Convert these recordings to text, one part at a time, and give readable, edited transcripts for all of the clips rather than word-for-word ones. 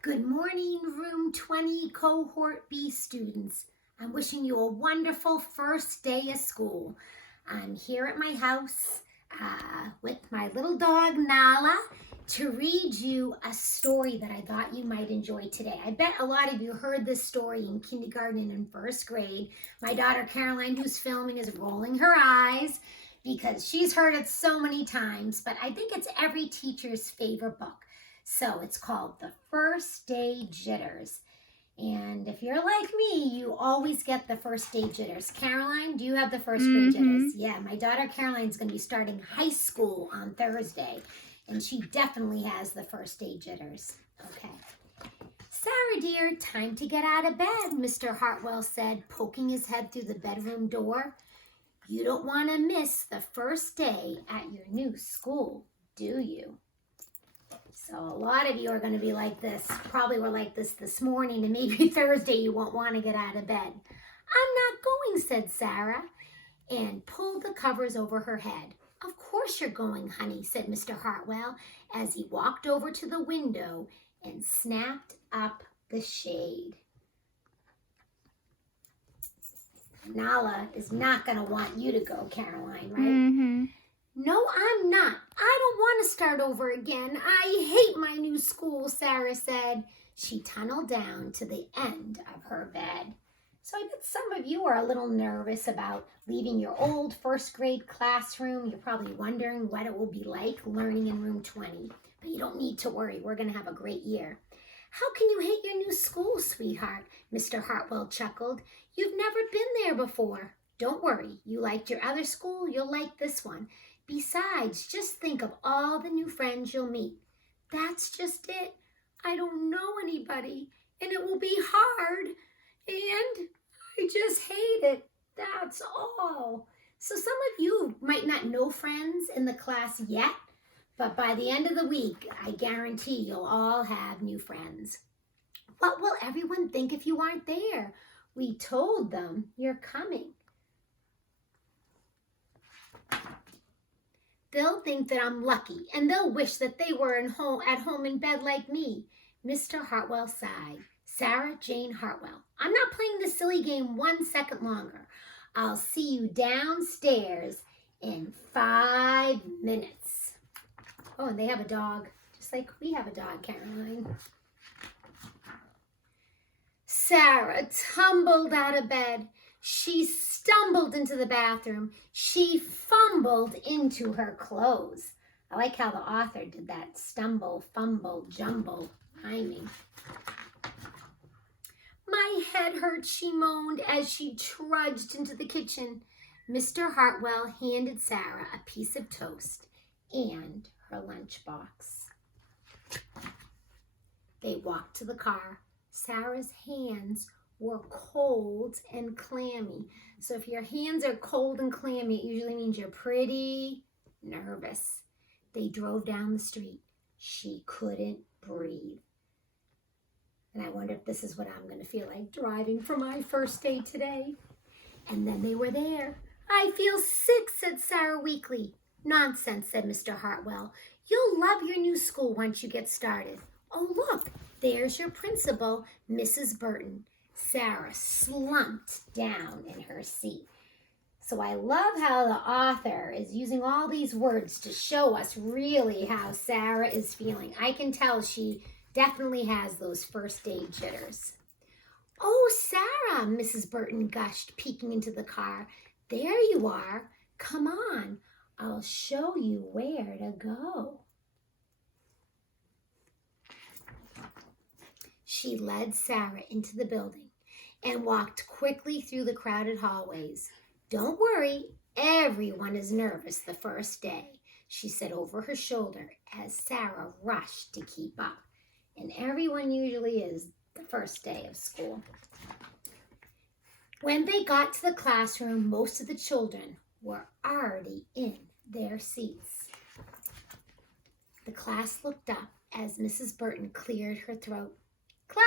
Good morning, Room 20 Cohort B students. I'm wishing you a wonderful first day of school. I'm here at my house with my little dog, Nala, to read you a story that I thought you might enjoy today. I bet a lot of you heard this story in kindergarten and in first grade. My daughter, Caroline, who's filming, is rolling her eyes because she's heard it so many times, but I think it's every teacher's favorite book. So it's called The First Day Jitters. And if you're like me, you always get the first day jitters. Caroline, do you have the first grade jitters? Yeah, my daughter Caroline's going to be starting high school on Thursday, and she definitely has the first day jitters. Okay. Sarah, dear, time to get out of bed, Mr. Hartwell said, poking his head through the bedroom door. You don't want to miss the first day at your new school, do you? So a lot of you are going to be like this, probably were like this morning, and maybe Thursday you won't want to get out of bed. I'm not going, said Sarah, and pulled the covers over her head. Of course you're going, honey, said Mr. Hartwell, as he walked over to the window and snapped up the shade. Nala is not going to want you to go, Caroline, right? No, I'm not. I don't want to start over again. I hate my new school, Sarah said. She tunneled down to the end of her bed. So I bet some of you are a little nervous about leaving your old first grade classroom. You're probably wondering what it will be like learning in room 20. But you don't need to worry. We're going to have a great year. How can you hate your new school, sweetheart? Mr. Hartwell chuckled. You've never been there before. Don't worry. You liked your other school. You'll like this one. Besides, just think of all the new friends you'll meet. That's just it. I don't know anybody, and it will be hard, and I just hate it. That's all. So some of you might not know friends in the class yet, but by the end of the week, I guarantee you'll all have new friends. What will everyone think if you aren't there? We told them you're coming. They'll think that I'm lucky, and they'll wish that they were at home in bed like me. Mr. Hartwell sighed. Sarah Jane Hartwell, I'm not playing this silly game 1 second longer. I'll see you downstairs in 5 minutes. Oh, and they have a dog, just like we have a dog, Caroline. Sarah tumbled out of bed. She stumbled into the bathroom. She fumbled into her clothes. I like how the author did that stumble, fumble, jumble rhyming. My head hurts, she moaned as she trudged into the kitchen. Mr. Hartwell handed Sarah a piece of toast and her lunchbox. They walked to the car. Sarah's hands were cold and clammy. So if your hands are cold and clammy, it usually means you're pretty nervous. They drove down the street. She couldn't breathe. And I wonder if this is what I'm going to feel like driving for my first day today. And then they were there. I feel sick, said Sarah weakly. Nonsense, said Mr. Hartwell. You'll love your new school once you get started. Oh, look, there's your principal, Mrs. Burton. Sarah slumped down in her seat. So I love how the author is using all these words to show us really how Sarah is feeling. I can tell she definitely has those first day jitters. Oh, Sarah, Mrs. Burton gushed, peeking into the car. There you are. Come on, I'll show you where to go. She led Sarah into the building and walked quickly through the crowded hallways. Don't worry, everyone is nervous the first day, she said over her shoulder as Sarah rushed to keep up. And everyone usually is the first day of school. When they got to the classroom, most of the children were already in their seats. The class looked up as Mrs. Burton cleared her throat. Class,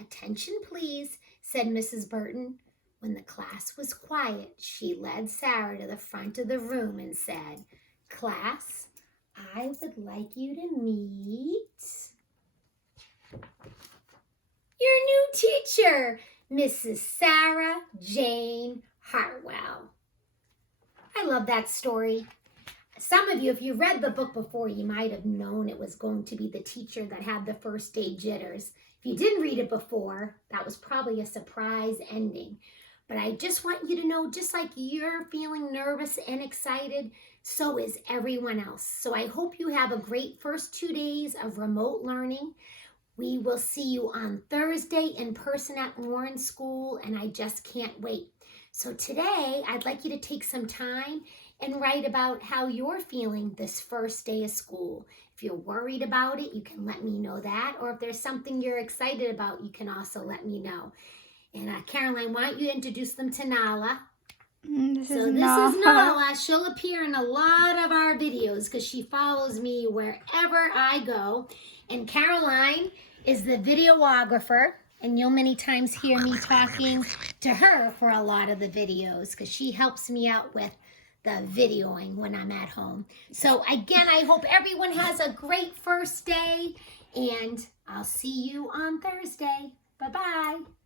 attention please, said Mrs. Burton. When the class was quiet, she led Sarah to the front of the room and said, Class, I would like you to meet teacher, Mrs. Sarah Jane Hartwell. I love that story. Some of you, if you read the book before, you might have known it was going to be the teacher that had the first day jitters. If you didn't read it before, that was probably a surprise ending. But I just want you to know, just like you're feeling nervous and excited, so is everyone else. So I hope you have a great first 2 days of remote learning. We will see you on Thursday in person at Warren School, and I just can't wait. So today, I'd like you to take some time and write about how you're feeling this first day of school. If you're worried about it, you can let me know that. Or if there's something you're excited about, you can also let me know. And Caroline, why don't you introduce them to Nala? This is Nala. She'll appear in a lot of our videos because she follows me wherever I go. And Caroline is the videographer. And you'll many times hear me talking to her for a lot of the videos because she helps me out with the videoing when I'm at home. So again, I hope everyone has a great first day, and I'll see you on Thursday. Bye-bye.